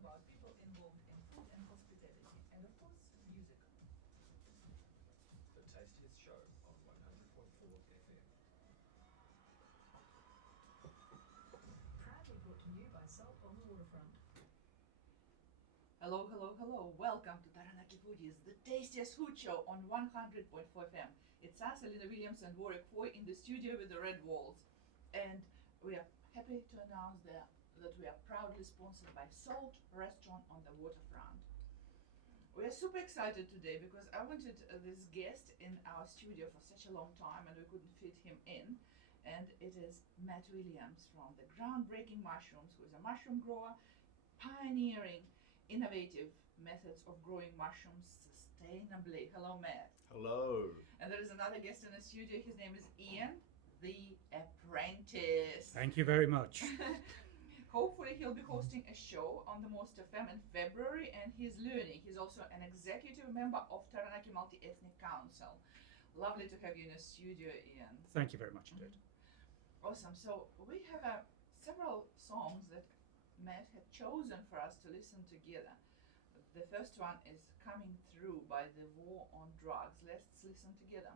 about people involved in food and hospitality, and of course, music. The tastiest show on 100.4 FM. Proudly brought to you by Salt on the Waterfront. Hello, hello, hello. Welcome to Taranaki Foodies, the tastiest food show on 100.4 FM. It's us, Alina Williams and Warwick Foy, in the studio with the red walls. And we are happy to announce that we are proudly sponsored by Salt Restaurant on the Waterfront. We are super excited today because I wanted this guest in our studio for such a long time and we couldn't fit him in. And it is Matt Williams from the Groundbreaking Mushrooms, who is a mushroom grower, pioneering innovative methods of growing mushrooms sustainably. Hello, Matt. Hello. And there is another guest in the studio. His name is Ian, the apprentice. Thank you very much. Hopefully he'll be hosting a show on the Most FM in February, and he's learning. He's also an executive member of Taranaki Multi-Ethnic Council. Lovely to have you in the studio, Ian. Thank you very much indeed. Awesome. So we have several songs that Matt had chosen for us to listen together. The first one is Coming Through by the War on Drugs. Let's listen together.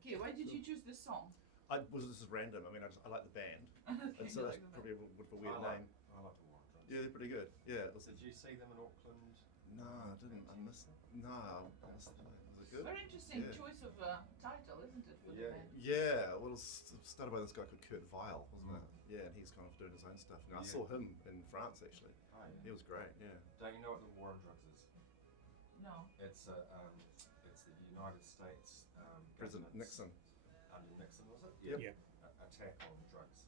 Okay, why did you choose this song? This is random. I mean, I like the band. Okay, And so you that's like the probably a bit of a weird name. I like the War on Drugs. Yeah, they're pretty good. Yeah. It was, Did you see them in Auckland? no, I didn't. I missed. No, I missed the play. Was it good? Very interesting Yeah. choice of title, isn't it, for the Yeah. band? Yeah. Well, it was started by this guy called Kurt Weill, wasn't Mm. it? Yeah, and he's kind of doing his own stuff. And I Yeah. saw him in France actually. Oh, yeah. He was great. Yeah. Don't you know what the War on Drugs is? No. It's the United States President government's- Nixon. Under Nixon, was it? Yep. Yeah. Attack on drugs.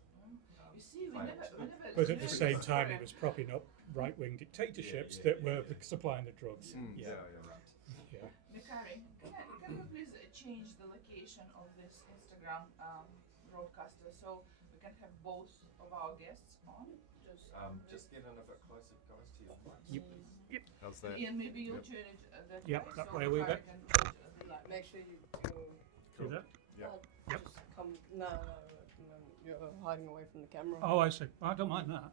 You see, we failed. never But at the learned same this time, story. it was propping up right-wing dictatorships Yeah, that yeah, were yeah. supplying the drugs. Mm, Yeah. yeah. Right. Yeah. Mikari, can you please change the location of this Instagram broadcaster so we can have both of our guests on? Just get in a bit closer, guys, to your mics. Yep. please. Yep. How's that? Ian, maybe you'll Yep. turn it that Yep, way. that so way a wee Mikari bit. can put the light. Make sure you go. See that? Yeah. Yep. Just come. No, you're hiding away from the camera. Oh, I see. I don't mind that.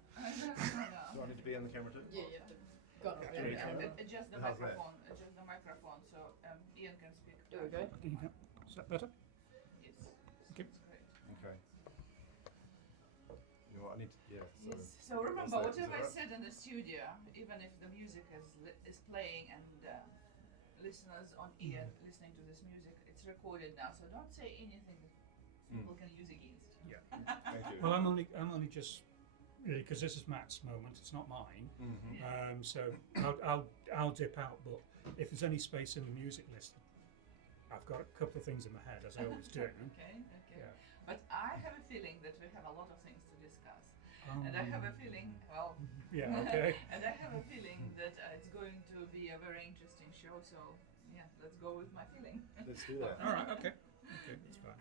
Do I need to be on the camera too? Yeah, you have to. Got Okay. it. Yeah, Yeah, camera. Adjust the How's that? microphone. Adjust the microphone so Ian can speak. There we go. Yeah. Is that better? Yes. Okay. That's great. Okay. You know what? I need to. Yeah. So. Yes. So remember, that? Is whatever I that right? said in the studio, even if the music is playing and listeners on ear listening to this music, it's recorded now. So don't say anything that people can use against you. Yeah. Thank you. Well, I'm only just really because this is Matt's moment. It's not mine. Mm-hmm. So I'll dip out. But if there's any space in the music list, I've got a couple of things in my head as I always do. Okay. Yeah. But I have a feeling that we have a lot of things to discuss. And I have a feeling, well, Yeah. Okay. and I have a feeling that it's going to be a very interesting show. So yeah, let's go with my feeling. Let's do that. All right. Okay. Okay. That's fine.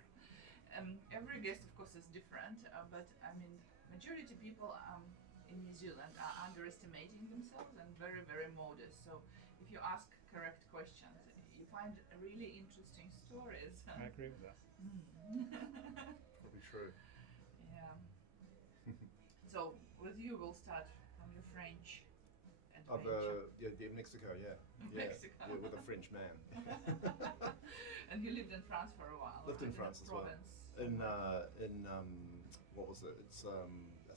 Every guest, of course, is different, but I mean, majority of people in New Zealand are underestimating themselves and very, very modest. So if you ask correct questions, you find really interesting stories. I agree with that. Probably true. Yeah. So with you, we'll start from your French Of adventure. Mexico, yeah. Mexico. Yeah, with a French man. And you lived in France for a while. Lived in right? France a as well. province. In what was it? It's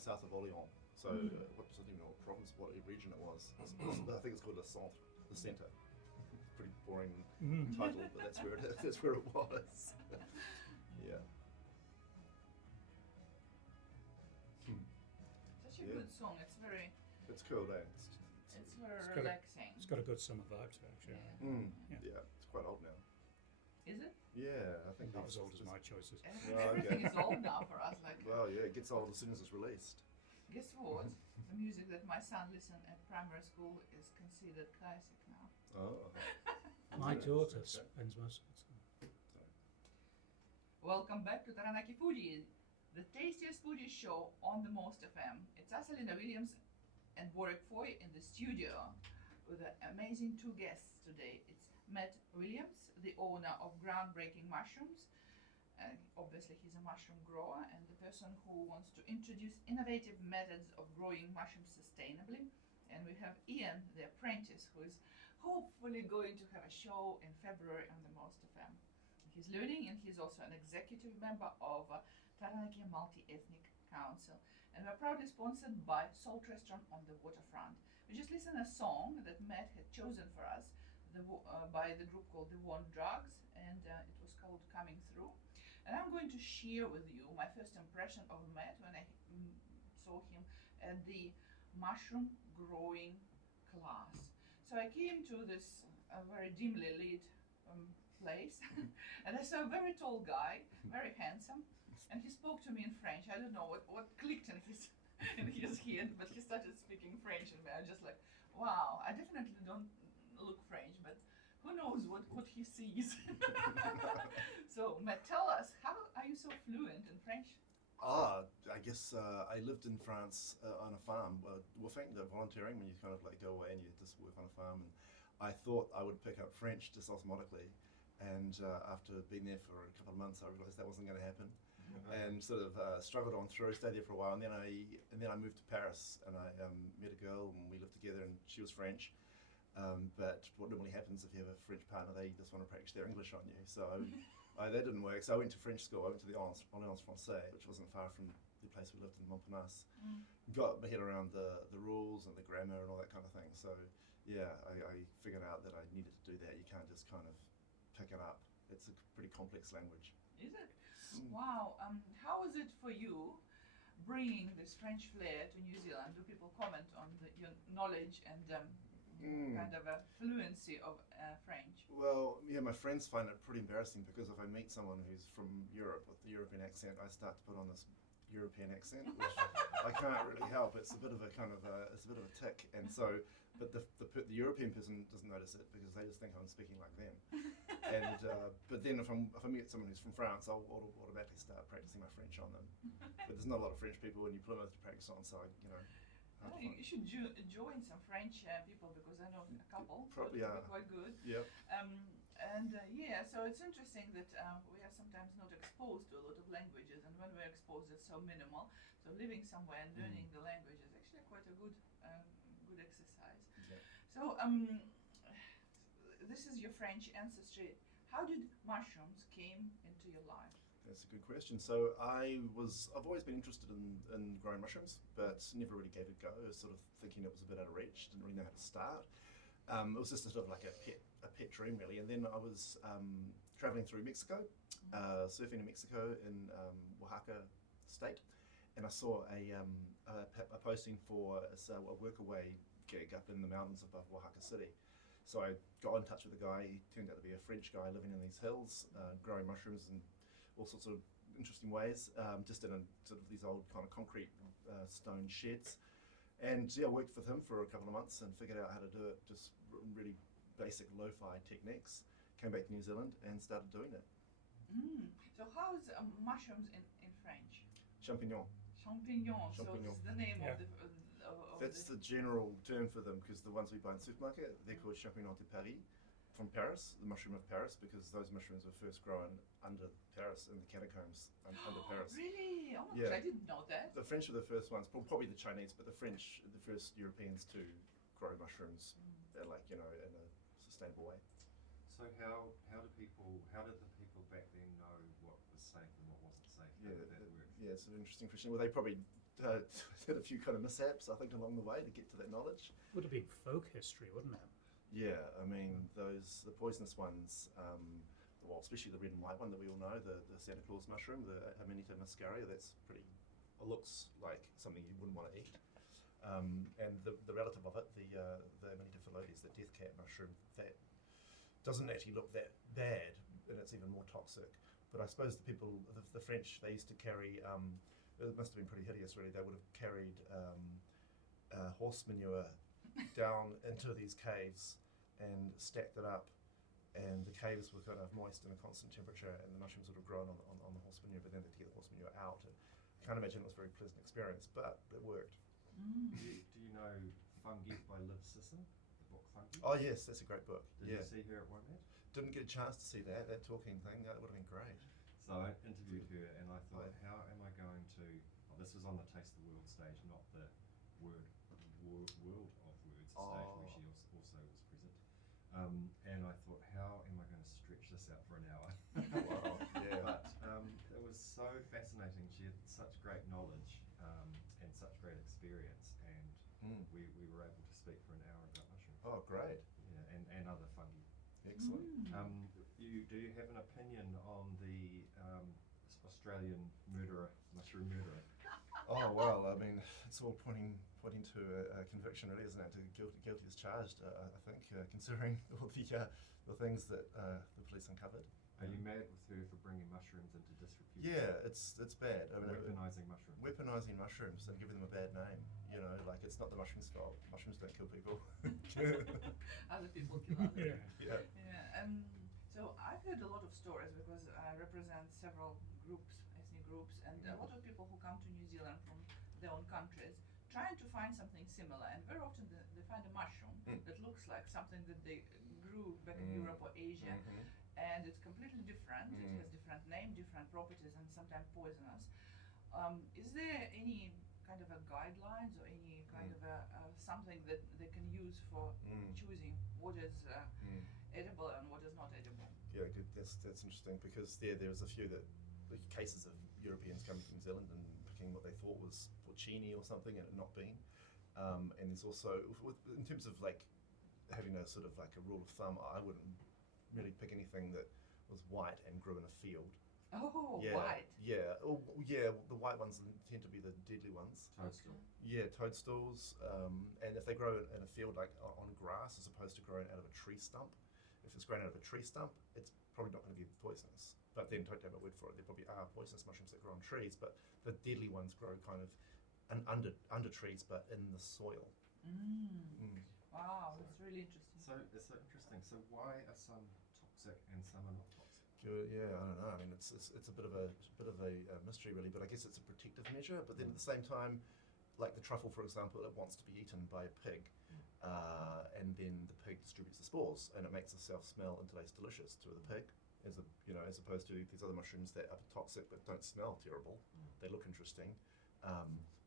south of Orléans. So what I don't even know what province, what region it was. I think it's called the Centre. The Centre. Pretty boring title, but that's where it is. That's where it was. Yeah. Such a Yeah. good song. It's very, It's cool, eh? it's very It's got a- relaxing. It's got a good summer vibe to it, actually. Yeah. Yeah. Yeah, it's quite old now. Is it? Yeah, I think Not it's as old as just- my choices. Everything is old now for us. Like, Well, yeah, it gets old as soon as it's released. guess what? The music that my son listened at primary school is considered classic now. Oh. My Okay. daughter Okay. spends most of it. Welcome back to Taranaki Foodie, the tastiest foodie show on the Most FM. It's us, Alina Williams and Warwick Foy in the studio with an amazing two guests today. It's Matt Williams, the owner of Groundbreaking Mushrooms, Obviously, he's a mushroom grower and the person who wants to introduce innovative methods of growing mushrooms sustainably. And we have Ian, the apprentice, who is hopefully going to have a show in February on the Most FM. He's learning, and he's also an executive member of Taranaki Multi-Ethnic Council. And we're proudly sponsored by Salt Restaurant on the Waterfront. We just listened a song that Matt had chosen for us by the group called The Want Drugs, and it was called Coming Through. And I'm going to share with you my first impression of Matt when I saw him at the mushroom growing class. So I came to this very dimly lit place and I saw a very tall guy, very handsome, and he spoke to me in French. I don't know what clicked in his head, but he started speaking French and I was just like, wow, I definitely don't look French, but who knows what he sees. So Matt, tell us, how are you so fluent in French? I guess I lived in France on a farm, woofing, volunteering, when you kind of like go away and you just work on a farm. And I thought I would pick up French just osmotically, and after being there for a couple of months, I realised that wasn't going to happen, and sort of struggled on through, stayed there for a while, and then I moved to Paris, and I met a girl, and we lived together, and she was French. But what normally happens if you have a French partner, they just want to practice their English on you. So that didn't work. So I went to French school. I went to the Alliance Française, which wasn't far from the place we lived in, Montparnasse. Got my head around the rules and the grammar and all that kind of thing. So yeah, I figured out that I needed to do that. You can't just kind of pick it up. It's a pretty complex language. Is it? Wow. How is it for you bringing this French flair to New Zealand? Do people comment on your knowledge and kind of a fluency of French? Well, yeah, my friends find it pretty embarrassing because if I meet someone who's from Europe with the European accent, I start to put on this European accent, which I can't really help. It's a bit of a kind of it's a bit of a tick, and so, but the European person doesn't notice it because they just think I'm speaking like them. And but then if I meet someone who's from France, I'll automatically start practicing my French on them. But there's not a lot of French people in New Plymouth to practice on, so you should join some French people because I know a couple. Probably are quite good. Yep. Yeah, so it's interesting that we are sometimes not exposed to a lot of languages, and when we're exposed, it's so minimal. So living somewhere and learning the language is actually quite a good exercise. Yeah. So this is your French ancestry. How did mushrooms came into your life? That's a good question. So I've always been interested in growing mushrooms, but never really gave it a go. I was sort of thinking it was a bit out of reach, didn't really know how to start. It was just sort of like a pet dream really. And then I was traveling through Mexico, surfing in Mexico in Oaxaca state, and I saw a posting for a workaway gig up in the mountains above Oaxaca City. So I got in touch with a guy. He turned out to be a French guy living in these hills, growing mushrooms and all sorts of interesting ways, just in sort of these old kind of concrete stone sheds. And yeah, I worked with him for a couple of months and figured out how to do it, just really basic lo-fi techniques. Came back to New Zealand and started doing it. So how is mushrooms in French? Champignon. Champignon. So Champignon. it's the name of the... That's the general term for them, because the ones we buy in the supermarket, they're called Champignon de Paris, from Paris, the mushroom of Paris, because those mushrooms were first grown under Paris, in the catacombs under Paris. Really? Oh my Yeah. gosh, I didn't know that. The French were the first ones, probably the Chinese, but the French, the first Europeans to grow mushrooms, in a sustainable way. So how did the people back then know what was safe and what wasn't safe? How did that work? Yeah, it's an interesting question. Well, they probably had a few kind of mishaps, I think, along the way to get to that knowledge. Would have been folk history, wouldn't it? Yeah, I mean, the poisonous ones, well, especially the red and white one that we all know, the Santa Claus mushroom, the Amanita muscaria, that's it looks like something you wouldn't want to eat. And the relative of it, the Amanita phalloides, the death cat mushroom, that doesn't actually look that bad, and it's even more toxic. But I suppose the French, they used to carry, it must have been pretty hideous really, they would have carried horse manure down into these caves and stacked it up, and the caves were kind of moist in a constant temperature, and the mushrooms would have grown on the horse manure, but then they had to get the horse manure out. And I can't imagine it was a very pleasant experience, but it worked. Do you know Fungi by Liv Sisson, the book Fungi? Oh yes, that's a great book. Did you see her at WOMAD? Didn't get a chance to see that talking thing. That would have been great. So I interviewed her, and I thought, how am I going to? Well, this was on the Taste the World stage, not the World of Words stage, where she also was present. And I thought, how am I going to stretch this out for an hour? Wow, yeah. But it was so fascinating. She had such great knowledge and such great experience, and we were able to speak for an hour about mushrooms. Oh, great. Yeah, and other fungi. Excellent. Do you have an opinion on the Australian mushroom murderer? Oh well, I mean, it's all pointing to a conviction, really, isn't it? To guilty as charged. I think, considering all the things that the police uncovered. Are you mad with her for bringing mushrooms into disrepute? Yeah, it's bad. I mean, Weaponising mushrooms. weaponising mushrooms and giving them a bad name. You know, like it's not the mushrooms' fault. Mushrooms don't kill people. Other people kill others. Yeah. Yeah. So I've heard a lot of stories because I represent several groups, ethnic groups, and a lot of people who come to New Zealand from their own countries trying to find something similar, and very often they find a mushroom that looks like something that they grew back in Europe or Asia, and it's completely different. It has different name, different properties, and sometimes poisonous. Is there any kind of a guidelines or any kind of a something that they can use for choosing what is edible and what is not edible? Yeah, good. That's interesting because there's a few cases of Europeans coming to New Zealand and picking what they thought was porcini or something and it not being. And there's also, in terms of like having a sort of like a rule of thumb, I wouldn't really pick anything that was white and grew in a field. Oh, Yeah, white. yeah, yeah. The white ones tend to be the deadly ones. Toadstool. Yeah, toadstools. And if they grow in a field like on grass as opposed to growing out of a tree stump, if it's grown out of a tree stump, it's probably not going to be poisonous. But then don't take my word for it. There probably are poisonous mushrooms that grow on trees, but the deadly ones grow kind of under trees, but in the soil. Wow, that's really interesting. So it's so interesting. So why are some toxic and some are not toxic? Yeah, I don't know. I mean, it's a bit of a mystery, really. But I guess it's a protective measure. But then at the same time, like the truffle, for example, it wants to be eaten by a pig, and then the pig distributes the spores, and it makes itself smell and taste delicious to the pig, as opposed to these other mushrooms that are toxic but don't smell terrible. They look interesting,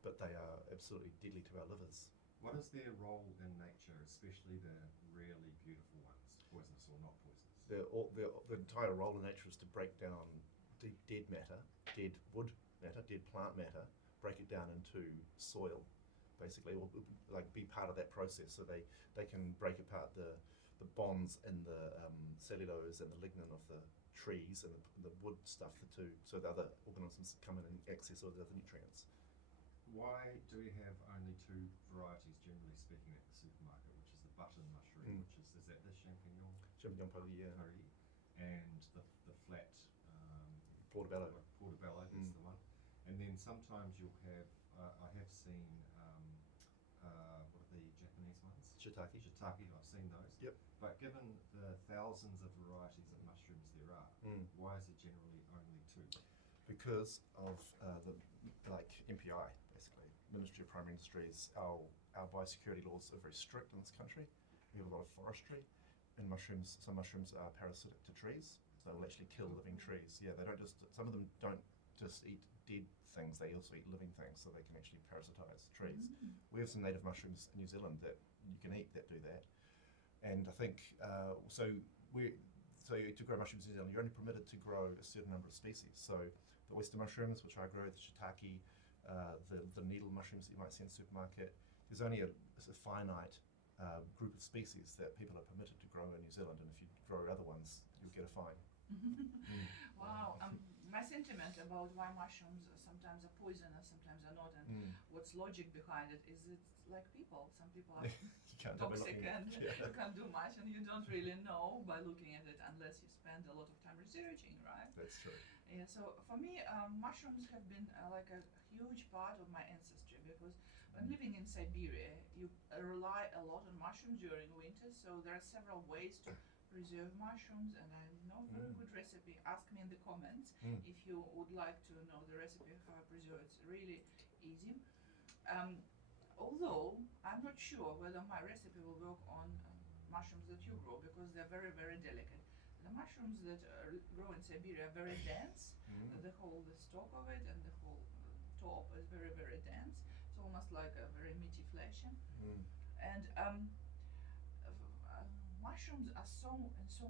but they are absolutely deadly to our livers. What is their role in nature, especially the really beautiful ones, poisonous or not poisonous? The entire role in nature is to break down dead matter, dead wood matter, dead plant matter, break it down into soil, basically, or like be part of that process. So they can break apart the bonds in the cellulose and the lignin of the trees and the wood stuff, so the other organisms come in and access all the other nutrients. Why do we have only two varieties, generally speaking, at the supermarket, which is the button mushroom, which is that the champignon? Champignon Paris, yeah. And the flat Portobello. Portobello, that's the one. And then sometimes you'll have, I have seen, what are the Japanese ones? Shiitake. Shiitake, I've seen those. Yep. But given the thousands of varieties of mushrooms there are, why is it generally only two? Because of the MPI, basically, Ministry of Primary Industries. Our biosecurity laws are very strict in this country. We have a lot of forestry, and some mushrooms are parasitic to trees. So they'll actually kill living trees. Yeah, they don't just. Some of them don't just eat dead things. They also eat living things, so they can actually parasitize trees. We have some native mushrooms in New Zealand that you can eat that do that. And I think so to grow mushrooms in New Zealand, you're only permitted to grow a certain number of species. So the oyster mushrooms, which I grow, the shiitake, the needle mushrooms that you might see in the supermarket, there's only a finite group of species that people are permitted to grow in New Zealand, and if you grow other ones, you'll get a fine. Wow. My sentiment about why mushrooms sometimes are poisonous, sometimes are not, and what's logic behind it is it's like people. Some people are You can't toxic and yeah. you can't do much, and you don't really know by looking at it unless you spend a lot of time researching, right? That's true. Yeah, so for me, mushrooms have been like a huge part of my ancestry because when living in Siberia, you rely a lot on mushrooms during winter, so there are several ways to preserve mushrooms, and I know a very good recipe. Ask me in the comments if you would like to know the recipe how I preserve. It's really easy. Although I'm not sure whether my recipe will work on mushrooms that you grow because they're very, very delicate. the mushrooms that grow in Siberia are very dense. The stalk of it and the whole top is very, very dense. It's almost like a very meaty flesh. And mushrooms are so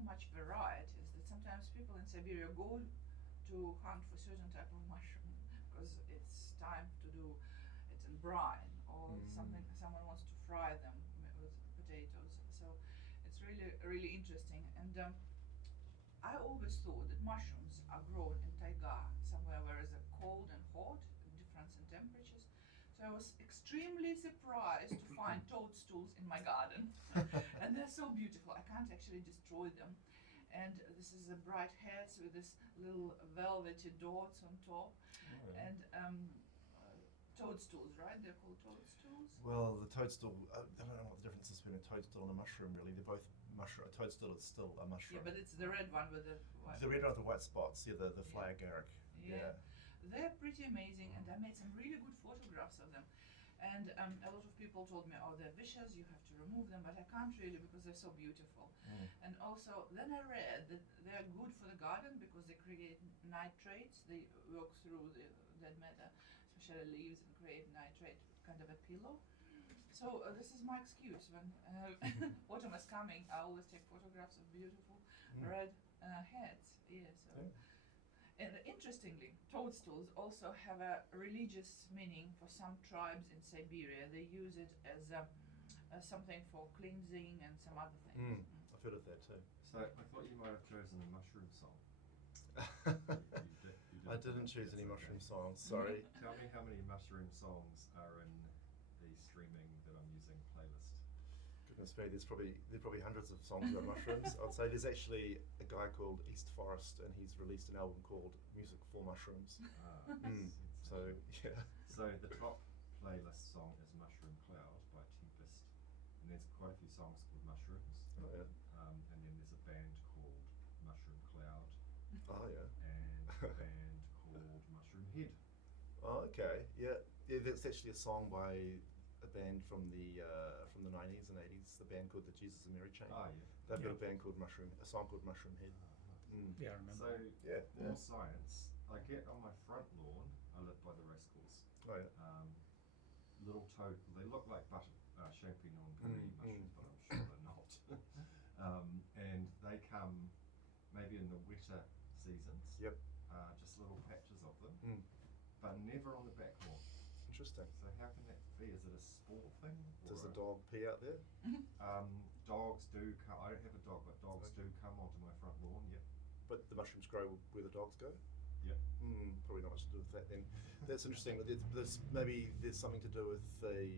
much varieties that sometimes people in Siberia go to hunt for certain type of mushroom because it's time to do it in brine or something. Someone wants to fry them with potatoes. So it's really interesting. And I always thought that mushrooms are grown in taiga, somewhere where it's cold and hot, difference in temperatures. So I was extremely surprised to find toadstools in my garden. And they're so beautiful. I can't actually destroy them. And this is the bright heads with this little velvety dots on top. And toadstools, right? They're called toadstools. Well, the toadstool, I don't know what the difference is between a toadstool and a mushroom, really. They're both mushroom. A toadstool is still a mushroom. Yeah, but it's the red one with the white. The red one with the white spots, yeah, the fly agaric. Yeah. They're pretty amazing, and I made some really good photographs of them. And a lot of people told me, oh, they're vicious, you have to remove them, but I can't really because they're so beautiful. And also, then I read that they're good for the garden because they create nitrates. They work through the dead matter, especially leaves, and create nitrate, kind of a pillow. So this is my excuse when autumn is coming. I always take photographs of beautiful red heads. Yeah. So. And interestingly, toadstools also have a religious meaning for some tribes in Siberia. They use it as something for cleansing and some other things. I've heard of that too. So I thought you might have chosen a mushroom song. I didn't choose any mushroom songs, sorry. Tell me how many mushroom songs are in the streaming that I'm using playlist. Goodness me, there are probably hundreds of songs about mushrooms. I'd say there's actually a guy called East Forest, and he's released an album called Music for Mushrooms. So yeah. So the top playlist song is Mushroom Cloud by Tempest, and there's quite a few songs called Mushrooms. Oh yeah. And then there's a band called Mushroom Cloud. Oh yeah. And a band called Mushroom Head. Oh okay. Yeah. Yeah. That's actually a song by a band from the 90s and 80s. The band called the Jesus and Mary Chain. Ah yeah. They've got a song called Mushroom Head. Yeah, I remember. So Yeah. more science. I get on my front lawn. I live by the racecourse. Oh yeah. Little toad. They look like champignon berry mushrooms, but I'm sure they're not. And they come maybe in the wetter seasons. Yep. Just little patches of them, but never on the back lawn. Interesting. So how can that be? Is it a spore thing? Does or the dog pee out there? Dogs do come. I don't have a dog, but dogs do come onto my front lawn. Yep. But the mushrooms grow where the dogs go? Yep. Probably not much to do with that then. That's interesting. Maybe there's something to do with the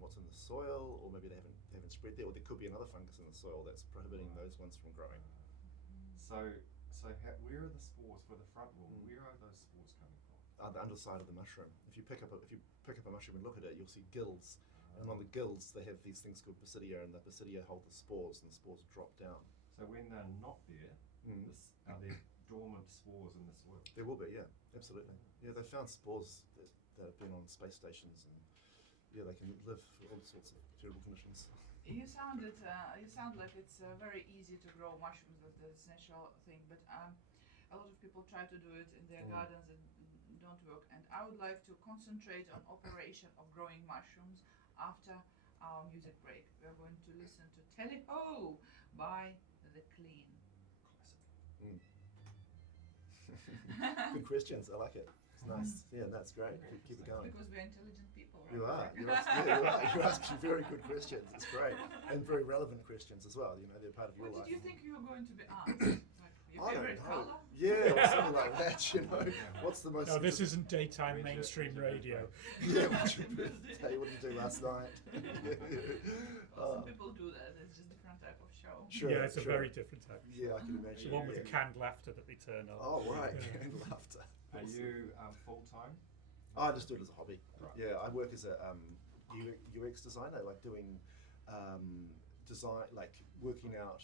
what's in the soil, or maybe they haven't spread there, or there could be another fungus in the soil that's prohibiting those ones from growing. So where are the spores for the front lawn? Where are those spores coming from? The underside of the mushroom. If you pick up a mushroom and look at it, you'll see gills, and on the gills they have these things called basidia, and the basidia hold the spores, and the spores drop down. So when they're not there, are there dormant spores in the soil? There will be, yeah, absolutely. Yeah, they found spores that have been on space stations, and yeah, they can live through all sorts of terrible conditions. You sound like it's very easy to grow mushrooms. That's the essential thing, but a lot of people try to do it in their gardens and don't work. And I would like to concentrate on operation of growing mushrooms after our music break. We are going to listen to Tally Ho by The Clean. Good questions. I like it. It's nice. Yeah, that's great. Keep it going. Because we're intelligent people, right? You are. You're asking very good questions. It's great, and very relevant questions as well. You know, they're part of your What life. did you think you were going to be asked? Like your I don't favorite know. color? Yeah, or something like that. You know, what's the most? No, this isn't Read daytime your- mainstream read your radio. Yeah. What did you do last night? Well, some people do that. It's just a different type of show. Sure. Yeah, it's a sure. very different type. Yeah, I can It's imagine. the one with yeah. the canned laughter that they turn on. Oh right, Yeah. and laughter. Are you full time? I just do it as a hobby. Right. Yeah, I work as a UX designer, like doing design, like working out.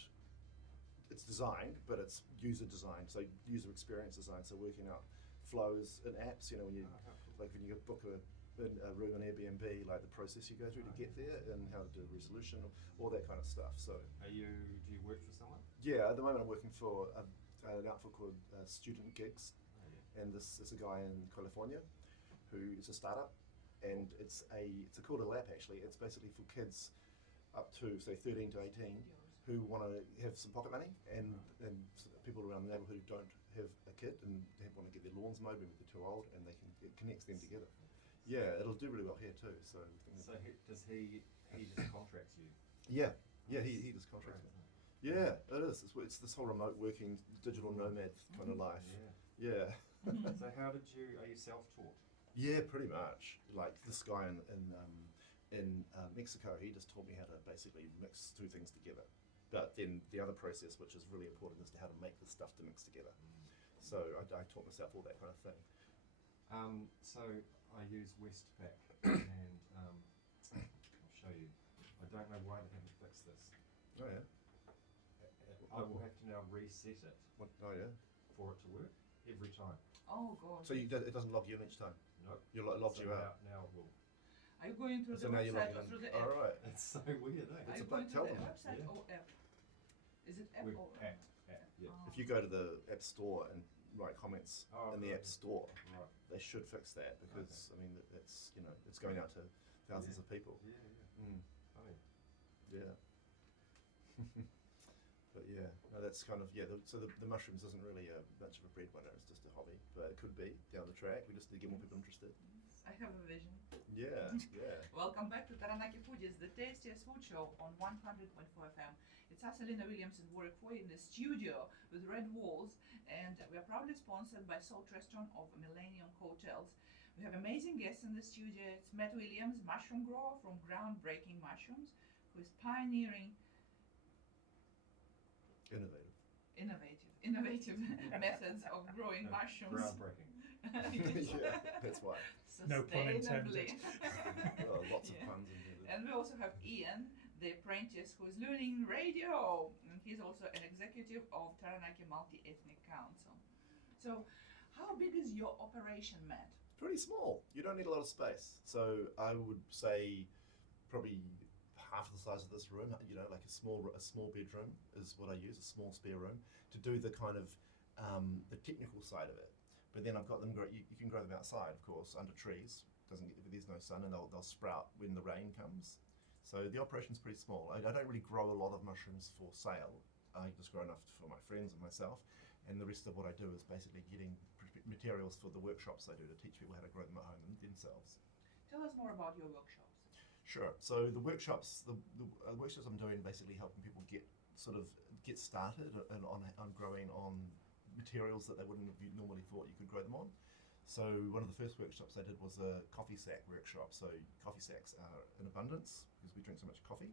It's design, but it's user design, so user experience design. So working out flows in apps. You know, when you like when you book a a room in Airbnb, like the process you go through to get there and how to do resolution, all that kind of stuff. So Do you work for someone? yeah, at the moment I'm working for an outfit called Student Gigs, Oh, yeah. and this is a guy in California who is a startup, and it's called a lap actually. It's basically for kids up to say 13 to 18 who want to have some pocket money, and people around the neighbourhood who don't have a kid and they want to get their lawns mowed, maybe they're too old, and it connects them together. Yeah, it'll do really well here too. So Does he just contracts you? yeah, he just contracts me. Yeah, it is. It's this whole remote working, digital nomad kind of life. Yeah. Yeah. So how are you self-taught? Yeah, pretty much. Like this guy in Mexico, he just taught me how to basically mix two things together. But then the other process, which is really important, is how to make the stuff to mix together. So I taught myself all that kind of thing. So I use Westpac, and I'll show you. I don't know why they haven't fixed this. Oh yeah. I will have to now reset it What? Oh yeah. for it to work every time. Oh god. So it doesn't log you in each time. Nope. You logs So you out. Now it will. Are you going through So the now you're website logging or in. through the app? All right. It's so weird, eh? Are It's you a going tell through the them. website Yeah. or app? Is it app With or app, yeah. Oh. If you go to the App Store and write comments in the right. App Store, Right. they should fix that because I mean it's it's going out to thousands of people. Yeah, yeah. Mm. Funny. Yeah. But yeah, no, that's kind of so the mushrooms isn't really much of a breadwinner. It's just a hobby, but it could be down the track. We just need to get more people interested. I have a vision. Yeah, yeah. Welcome back to Taranaki Foodies, the tastiest food show on 100.4 FM. It's us, Alina Williams and Warwick Foy in the studio with red walls, and we are proudly sponsored by Salt Restaurant of Millennium Hotels. We have amazing guests in the studio. It's Matt Williams, mushroom grower from Groundbreaking Mushrooms, who is pioneering innovative methods of growing mushrooms. Groundbreaking. Yeah, that's why. No pun Sustainably. Lots of Yeah. puns into this. And we also have Ian, the apprentice, who is learning radio. And he's also an executive of Taranaki Multi-Ethnic Council. So, how big is your operation, Matt? Pretty small. You don't need a lot of space. So I would say probably half the size of this room. Like a small bedroom is what I use, a small spare room to do the kind of the technical side of it. But then I've got them grow. You can grow them outside, of course, under trees. There's no sun, and they'll sprout when the rain comes. So the operation's pretty small. I don't really grow a lot of mushrooms for sale. I just grow enough for my friends and myself, and the rest of what I do is basically getting materials for the workshops I do to teach people how to grow them at home themselves. Tell us more about your workshops. Sure. So the workshops, the workshops I'm doing, basically helping people get started on growing on materials that they wouldn't have normally thought you could grow them on. So one of the first workshops I did was a coffee sack workshop. So coffee sacks are in abundance because we drink so much coffee,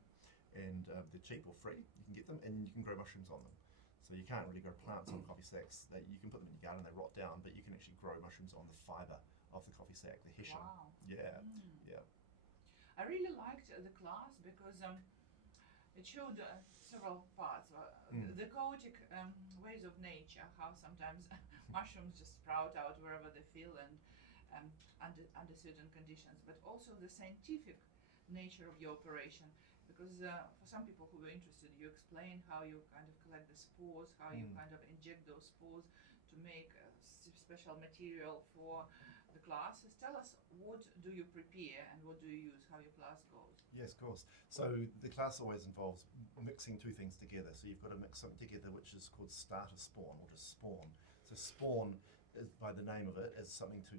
and they're cheap or free. You can get them, and you can grow mushrooms on them. So you can't really grow plants on coffee sacks. You can put them in your garden, they rot down, but you can actually grow mushrooms on the fibre of the coffee sack, the hessian. Wow. Yeah, Mm. yeah. I really liked the class because it showed several parts. The chaotic ways of nature, how sometimes mushrooms just sprout out wherever they feel and under certain conditions, but also the scientific nature of your operation. Because for some people who were interested, you explained how you kind of collect the spores, how you kind of inject those spores to make special material for the classes. Tell us, what do you prepare and what do you use, how your class goes? Yes, of course. So the class always involves mixing two things together. So you've got to mix something together which is called starter spawn, or just spawn. So spawn, by the name of it, is something to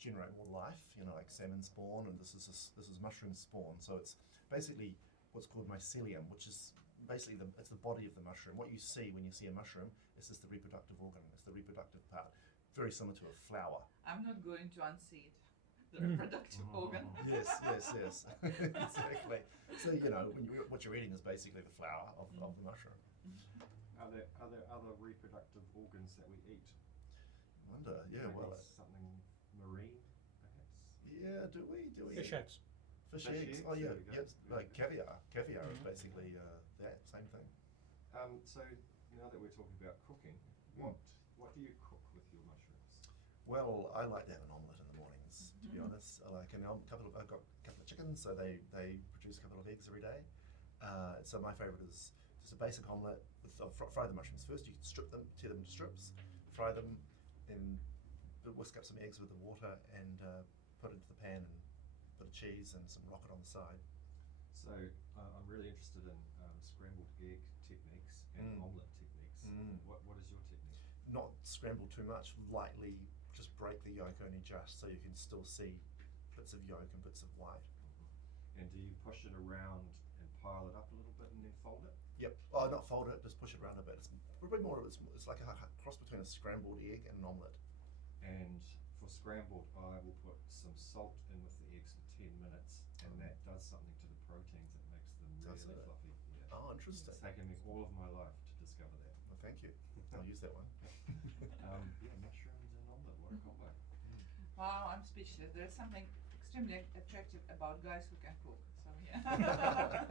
generate more life, like salmon spawn, and this is mushroom spawn. So it's basically what's called mycelium, which is basically it's the body of the mushroom. What you see when you see a mushroom is just the reproductive organ. It's the reproductive part, very similar to a flower. I'm not going to unseat the reproductive organ. Yes, exactly. So what you're eating is basically the flower of the mushroom. Are there other reproductive organs that we eat? I wonder, yeah, Maybe well, something marine, perhaps. yeah. Do we? Fish eggs. Fish Fish eggs. eggs, Oh yeah, there we go. yep. Like caviar. Caviar is basically that same thing. So now that we're talking about cooking, what do you cook with your mushrooms? Well, I like to have an omelette in the mornings. eggs, to be Mhm. honest. I've got a couple of chickens, so they produce a couple of eggs every day. So my favourite is just a basic omelette with fry the mushrooms first. You strip them, tear them into strips, fry them, then whisk up some eggs with the water and put it into the pan and a bit of cheese and some rocket on the side. So I'm really interested in scrambled egg techniques and Mm. omelette techniques. Mm. What is your technique? Not scramble too much, lightly just break the yolk only just so you can still see bits of yolk and bits of white. And do you push it around and pile it up a little bit and then fold it? Yep. Oh, not fold it, just push it around a bit. It's probably more. It's like a cross between a scrambled egg and an omelette. And for scrambled, I will put some salt in with the eggs for 10 minutes, and that does something to the proteins. It makes them Does really it? fluffy. Yeah. Oh, interesting. It's taken me all of my life to discover that. Well, thank you. I'll use that one. Yeah, mushrooms and omelette, what a combo. Wow, I'm speechless. There's something extremely attractive about guys who can cook. So yeah.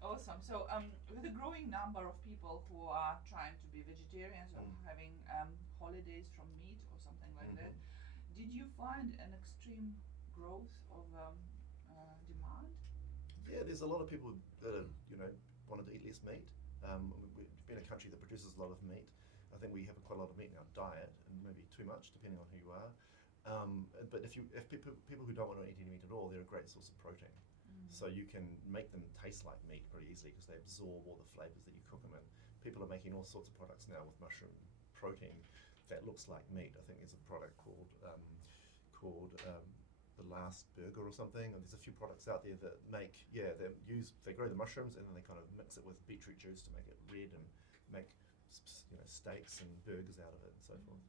Awesome. So with a growing number of people who are trying to be vegetarians or having holidays from meat or something like that, did you find an extreme growth of demand? Yeah, there's a lot of people that are, wanted to eat less meat. We've been a country that produces a lot of meat. I think we have quite a lot of meat in our diet, and maybe too much, depending on who you are. But if people who don't want to eat any meat at all, they're a great source of protein. So you can make them taste like meat pretty easily because they absorb all the flavors that you cook them in. People are making all sorts of products now with mushroom protein that looks like meat. I think there's a product called the Last Burger or something, and there's a few products out there that they grow the mushrooms and then they kind of mix it with beetroot juice to make it red and make steaks and burgers out of it and so forth.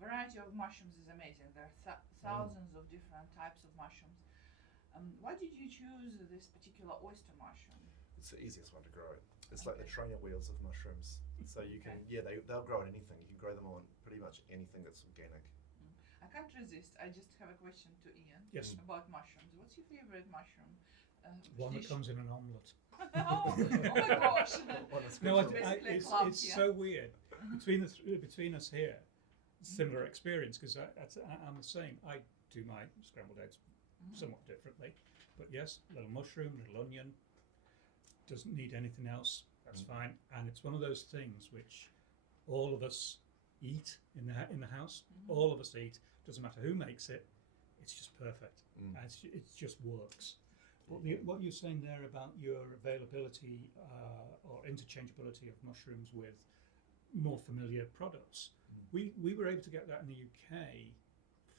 Variety of mushrooms is amazing. There are thousands of different types of mushrooms. Why did you choose this particular oyster mushroom? It's the easiest one to grow. It's like the trainer wheels of mushrooms. So you can, they'll grow on anything. You can grow them on pretty much anything that's organic. I can't resist. I just have a question to Ian Yes. about mushrooms. What's your favorite mushroom? One that dish? comes in an omelette. oh my gosh! No, Basically it's club, it's yeah. so weird between us here. Similar experience because I'm the same. I do my scrambled eggs somewhat differently, but yes, little mushroom, little onion. Doesn't need anything else. That's fine. And it's one of those things which all of us eat in the house. All of us eat. Doesn't matter who makes it. It's just perfect. It just works. But what you're saying there about your availability or interchangeability of mushrooms with more familiar products, we were able to get that in the UK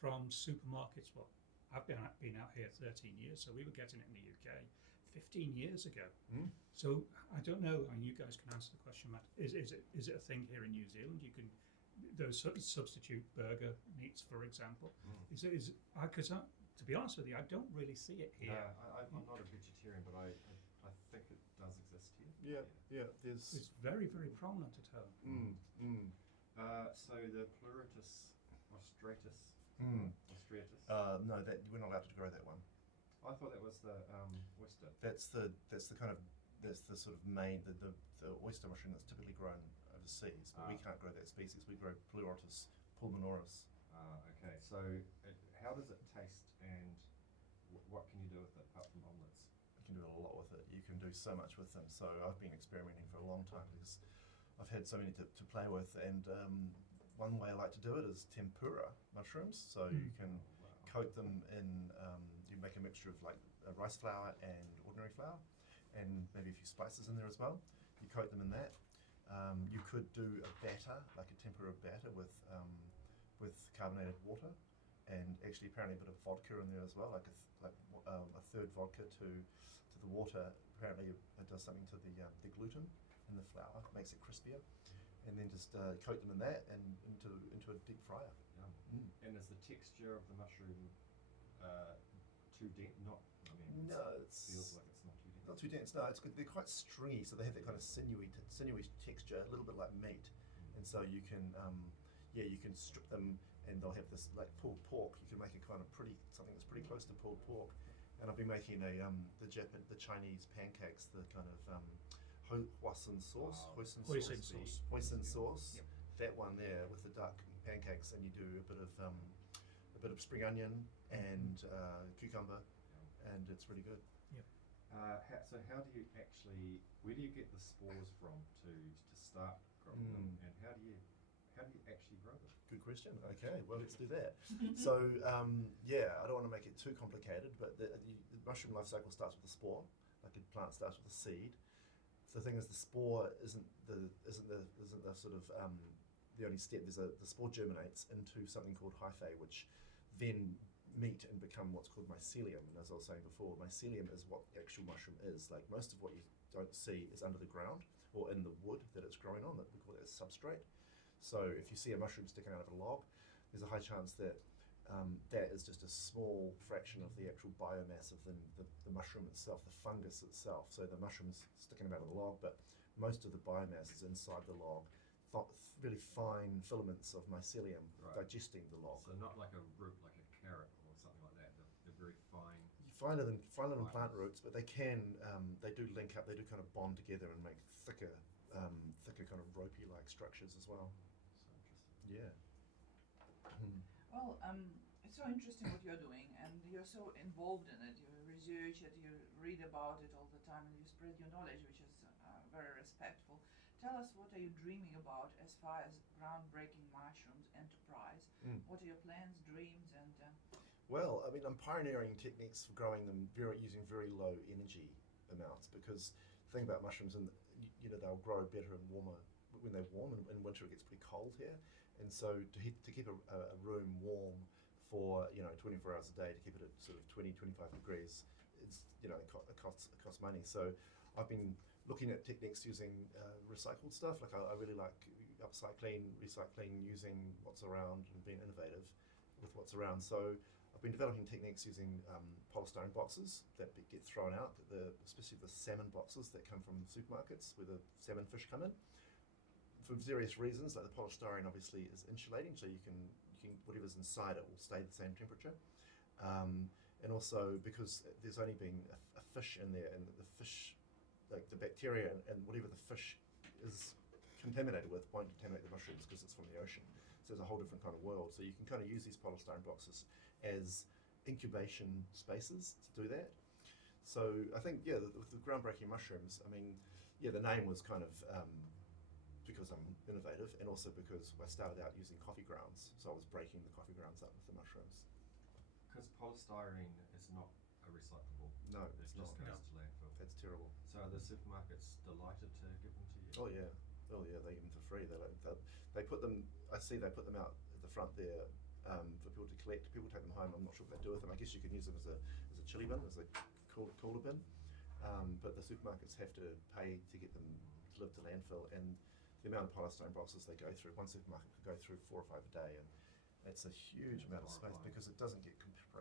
from supermarkets. Well, I've been out here 13 years, so we were getting it in the UK 15 years ago. So I don't know, and you guys can answer the question, Matt. Is it a thing here in New Zealand? You can those substitute burger meats, for example. Because to be honest with you, I don't really see it here. I'm not a vegetarian, but I think it does exist here. Yeah. There's. It's very, very prominent at home. So the Pleurotus ostratus. No, that we're not allowed to grow that one. I thought that was the oyster. That's the sort of main the oyster mushroom that's typically grown overseas, but we can't grow that species. We grow Pleurotus pulmonaris. Okay, so how does it taste, and what can you do with it apart from omelettes? You can do a lot with it. You can do so much with them. So I've been experimenting for a long time because I've had so many to play with, and one way I like to do it is tempura mushrooms. So you can coat them in, you make a mixture of like rice flour and ordinary flour, and maybe a few spices in there as well. You coat them in that. You could do a batter, like a tempura batter with carbonated water, and actually apparently a bit of vodka in there as well, like a third vodka to the water. Apparently it does something to the gluten in the flour, makes it crispier, and then just coat them in that and into a deep fryer. And is the texture of the mushroom too dense? No, it feels like it's not too dense. Not too dense. No, it's good. They're quite stringy, so they have that kind of sinewy texture, a little bit like meat. And so you can strip them, and they'll have this like pulled pork. You can make something that's pretty close to pulled pork. And I've been making the Chinese pancakes, the kind of hoisin sauce. Yep. That one there with the duck pancakes, and you do a bit bit of spring onion and cucumber, and it's really good. So how do you actually, where do you get the spores from to start growing them, and how do you actually grow them? Good question. Okay, well, let's do that. So, I don't want to make it too complicated, but the mushroom life cycle starts with a spore, like a plant starts with a seed. So the thing is, the spore isn't the sort of the only step. The spore germinates into something called hyphae, which then meet and become what's called mycelium. And as I was saying before, mycelium is what the actual mushroom is. Like most of what you don't see is under the ground or in the wood that it's growing on. That we call it as substrate. So if you see a mushroom sticking out of a log, there's a high chance that that is just a small fraction of the actual biomass of the mushroom itself, the fungus itself. So the mushroom's sticking out of the log, but most of the biomass is inside the log. Really fine filaments of mycelium digesting the log. So not like a root, like a carrot or something like that. They're very fine. Finer than plant roots, but they do link up. They do kind of bond together and make thicker kind of ropey-like structures as well. So interesting. Yeah. Well, it's so interesting what you're doing, and you're so involved in it. You research it, you read about it all the time, and you spread your knowledge, which is very respectful. Tell us, what are you dreaming about as far as groundbreaking mushrooms enterprise? What are your plans, dreams, and Well, I mean, I'm pioneering techniques for growing them using very low energy amounts, because the thing about mushrooms, and they'll grow better and warmer when they're warm. And in winter it gets pretty cold here, and so to keep a room warm for 24 hours a day, to keep it at sort of 20-25 degrees, it's it costs money. So I've been looking at techniques using recycled stuff. Like I really like upcycling, recycling, using what's around and being innovative with what's around. So I've been developing techniques using polystyrene boxes that get thrown out, especially the salmon boxes that come from supermarkets where the salmon fish come in. For various reasons, like the polystyrene obviously is insulating, so you can whatever's inside it will stay the same temperature. And also because there's only been a fish in there, and the fish, like the bacteria and whatever the fish is contaminated with, won't contaminate the mushrooms because it's from the ocean. So it's a whole different kind of world. So you can kind of use these polystyrene boxes as incubation spaces to do that. So I think, with the groundbreaking mushrooms, I mean, the name was kind of because I'm innovative, and also because I started out using coffee grounds. So I was breaking the coffee grounds up with the mushrooms. Because polystyrene is not a recyclable. No, it it's just not. goes to landfill. It's terrible. So are the supermarkets delighted to give them to you? Oh yeah, they give them for free. They put them. I see they put them out at the front there for people to collect. People take them home. I'm not sure what they do with them. I guess you can use them as a chili bin, as a cooler bin. But the supermarkets have to pay to get them delivered to landfill, and the amount of polystyrene boxes they go through, one supermarket could go through 4 or 5 a day, and it's a huge amount of space because it doesn't get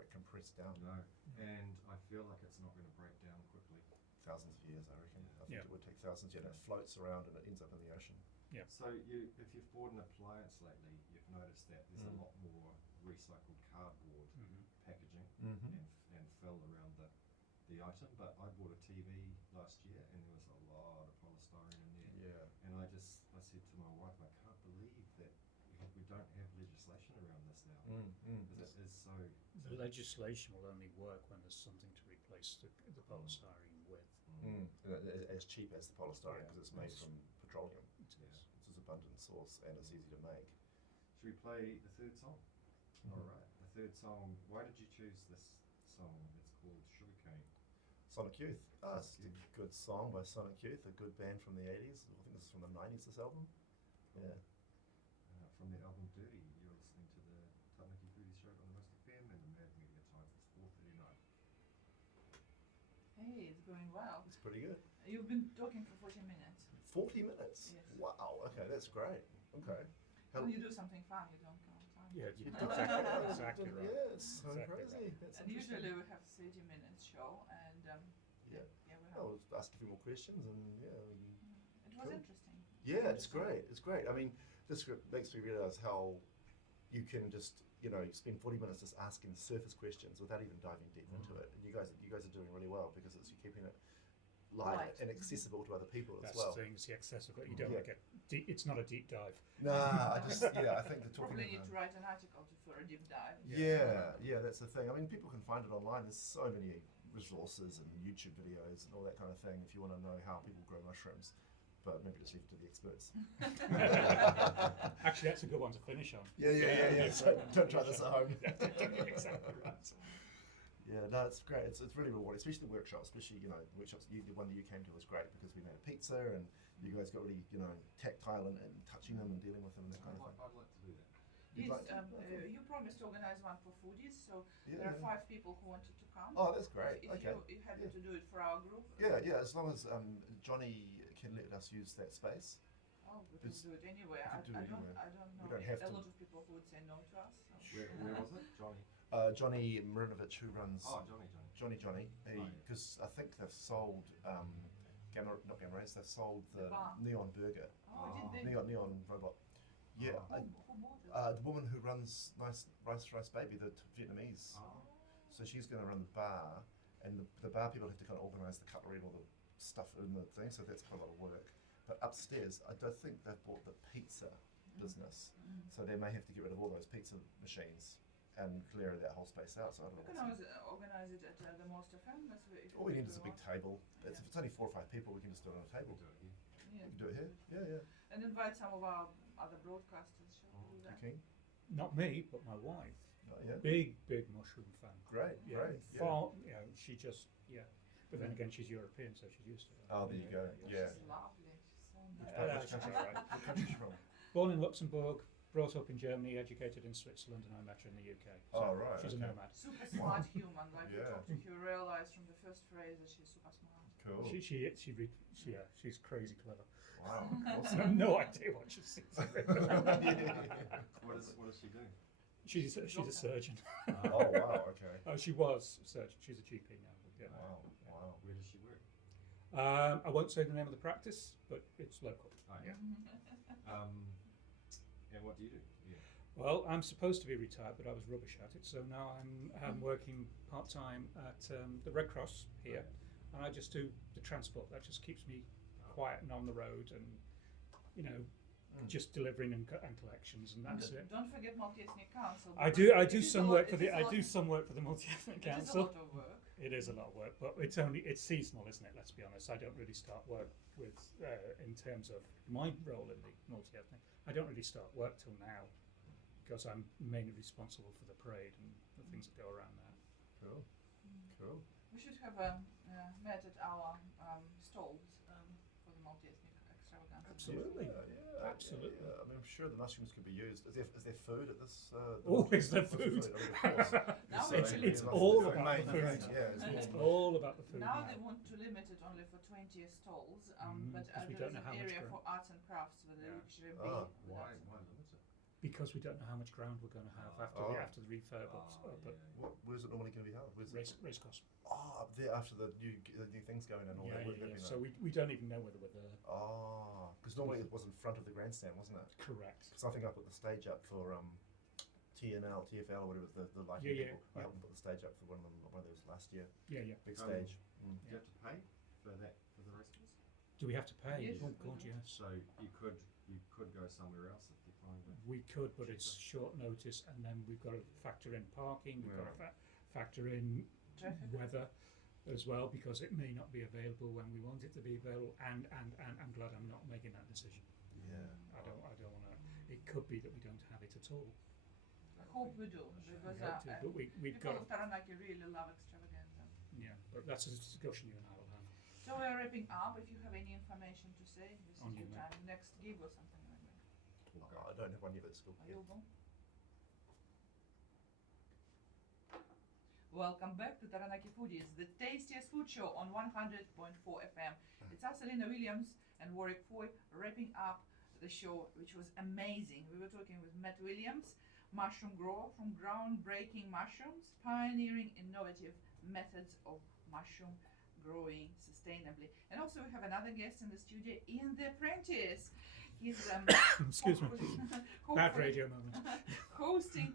compressed down. No, and I feel like it's not going to break down quickly. Thousands of years, I reckon. I think Yeah. it would take thousands of years, and it floats around and it ends up in the ocean. So if you've bought an appliance lately, you've noticed that there's a lot more recycled cardboard packaging and fill around the item. But I bought a TV last year, and there was a lot of polystyrene in there. Yeah. And I said to my wife, I can't believe that we don't have legislation around this now. Because it is so. The legislation will only work when there's something to replace the polystyrene with. As cheap as the polystyrene, because it's made from petroleum. It is. It's an abundant source, and it's easy to make. Should we play the third song? All right. The third song. Why did you choose this song? It's called Sugarcane. Sonic Youth. It's a good song by Sonic Youth, a good band from the 80s. I think this is from the 90s, this album. Yeah. From the album Dirty, you're listening to the Tanuki Foodie Show on the Most FM, and the Mad Media time is 4:39. hey, it's going well. It's pretty good. You've been talking for 40 minutes. 40 minutes? Yes. Wow, okay, that's great. Okay. When you do something fun, you don't count time. Yeah, exactly right. Yeah, it's so Exactly crazy. right. That's And interesting. usually we have 30 minutes show, and Yeah. we have. I'll ask a few more questions, and It was cool. interesting. Yeah, it's great. It's great. I mean, this makes me realise how you can just, spend 40 minutes just asking surface questions without even diving deep into it. And you guys are doing really well, because you're keeping it light Light. and accessible to other people as That's well. the thing, it's the accessible. You don't Yeah. want to get deep, it's not a deep dive. Nah, I think they're talking Probably need about. to write an article for a deep dive. Yeah, that's the thing. I mean, people can find it online. There's so many resources and YouTube videos and all that kind of thing if you want to know how people grow mushrooms. But maybe just leave it to the experts. Actually, that's a good one to finish on. Yeah. So don't try this at home. Exactly right. Yeah, no, it's great. It's really rewarding, especially the workshops. Especially workshops. The one that you came to was great because we made a pizza and you guys got really tactile and touching them and dealing with them and that kind of thing. I'd like to do that. You'd Yes, like to? you promised to organize one for foodies, so Yeah, there are yeah. 5 people who wanted to come. Oh, that's great. If Okay. you're happy to do it for our group. Yeah. As long as Johnny can let us use that space. Oh, we can It's- do it anywhere. we can do it anywhere. I don't know. We don't have a to. lot of people who would say no to us. So. Where was it? Johnny? Johnny Marinovich, who runs Oh, Johnny. Johnny, Oh, yeah. because I think they've sold not Gamma Rays, they've sold The the bar. Neon Burger, Oh, did they? Neon Robot. Yeah, Oh. Who bought it? the woman who runs Nice Rice Baby, the Vietnamese. Oh. So she's going to run the bar, and the bar people have to kind of organise the cutlery and all the stuff in the thing. So that's quite a lot of work. But upstairs, I don't think they've bought the pizza business, so they may have to get rid of all those pizza machines and clear that whole space out. So I don't We know. can what's- always organize it at the Most FM. All we need is a big want. table. Yeah. If it's only 4 or 5 people, we can just do it on a table. We'll do it here. Yeah. We can do it here. Yeah. And invite some of our other broadcasters. Shall we do You that? keen? Not me, but my wife. Oh, yeah. Big mushroom fan. Great. Yeah, Great. Yeah. far, she just, But then again, she's European, so she's used to it. Oh, there you go. Yeah. She's lovely. She's so Which nice. part- Yeah, which country? she's alright. What country is she from? Born in Luxembourg, brought up in Germany, educated in Switzerland, and I met her in the UK. So Oh, right, she's okay. a nomad. Super smart human. Like you Yeah. talk to her, realize from the first phrase that she's super smart. Cool. She's crazy clever. Wow. I have Awesome. no idea what she says. What does she do? She's a surgeon. Oh, wow. Okay. Oh, she was a surgeon. She's a GP now. Yeah. Wow. Where does she work? I won't say the name of the practice, but it's local. Oh, yeah. And what do you do? Yeah. Well, I'm supposed to be retired, but I was rubbish at it, so now I'm working part time at the Red Cross here, and I just do the transport. That just keeps me quiet and on the road, and just delivering and collections, and that's it. Don't forget multi-ethnic council. I because do it is some a lot- work for it the is a lot- some work for the multi-ethnic It is a council. lot of work. It is a lot of work, but it's seasonal, isn't it? Let's be honest. I don't really start work with in terms of my role in the multi-ethnic. I don't really start work till now because I'm mainly responsible for the parade and the things that go around that. Cool. We should have met at our stalls for the multi-ethnic extravaganza. Absolutely. Yeah. Absolutely. Yeah. I mean, I'm sure the mushrooms could be used. Is there food at this? Oh, is there food? I mean, of course. Now So it's- it's the all main about the event, food. Yeah, It's all about the food Now now. they want to limit it only for 20 stalls, but 'cause we there don't is know an how much area ground. for arts and crafts where there Yeah. usually be. Ah, Why limit it? Because we don't know how much ground we're going to have after the refurb but Where's it normally going to be held? Where's it? race course. Oh, up there after the new things going in. All that work Yeah. that So we don't even know whether we're there. because normally it was in front of the grandstand, wasn't it? Correct. Because I think I put the stage up for TNL, TFL, or whatever the lighting Yeah, people. I right. helped them put the stage up for one of those last year. Yeah. Big Um, stage. Do you have to pay for the race course? Do we have to pay? Yes, Oh we God, do. yes. So you could go somewhere else if you find it. We could, but it's short notice, and then we've got to factor in parking. We've got to factor in Traffic. weather as well, because it may not be available when we want it to be available. And I'm glad I'm not making that decision. Yeah. I don't want to. It could be that we don't have it at all. I hope we do, because We hope to, but we've people got. of Taranaki really love extravaganza. Yeah, but that's a discussion you and I will have. So we're wrapping up. If you have any information to say, this On is you, your mate. time. Next gig or something like that. Oh, I don't have one yet at school. Are you go? Welcome back to Taranaki Foodies, the tastiest food show on 100.4 FM. It's us, Alina Williams and Warwick Foy, wrapping up the show, which was amazing. We were talking with Matt Williams, mushroom grower from Groundbreaking Mushrooms, pioneering innovative methods of mushroom growing sustainably. And also we have another guest in the studio, Ian the Apprentice. He's Excuse me. Bad hopefully radio moment. hosting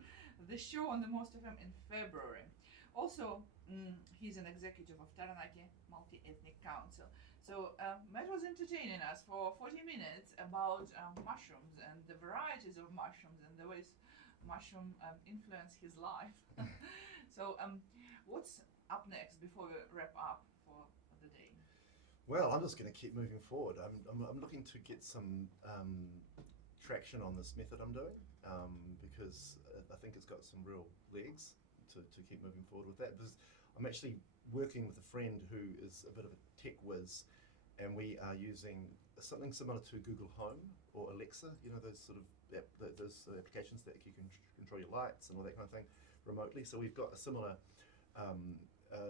the show on the Most FM in February. Also, he's an executive of Taranaki Multi-Ethnic Council. So Matt was entertaining us for 40 minutes about mushrooms and the varieties of mushrooms and the ways mushroom influence his life. So what's up next before we wrap up for the day? Well, I'm just going to keep moving forward. I'm looking to get some traction on this method I'm doing because I think it's got some real legs to keep moving forward with that. Because I'm actually working with a friend who is a bit of a tech whiz, and we are using something similar to Google Home or Alexa. You know, those sort of those applications that you can control your lights and all that kind of thing remotely. So we've got a similar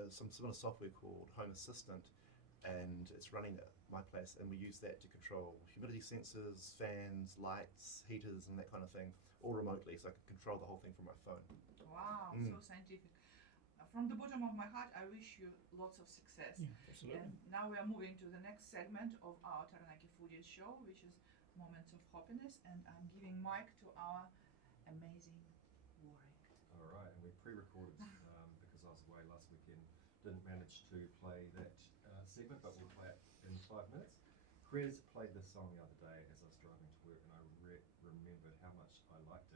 some similar software called Home Assistant, and it's running at my place, and we use that to control humidity sensors, fans, lights, heaters, and that kind of thing, all remotely, so I can control the whole thing from my phone. Wow, so scientific. From the bottom of my heart, I wish you lots of success. Yeah, absolutely. And now we are moving to the next segment of our Taranaki Foodies show, which is Moments of Happiness, and I'm giving mic to our amazing Warwick. All right, and we pre-recorded because I was away last weekend. Didn't manage to play that segment, but we'll play it in 5 minutes. Krez played this song the other day as I was driving to work, and I remembered how much I liked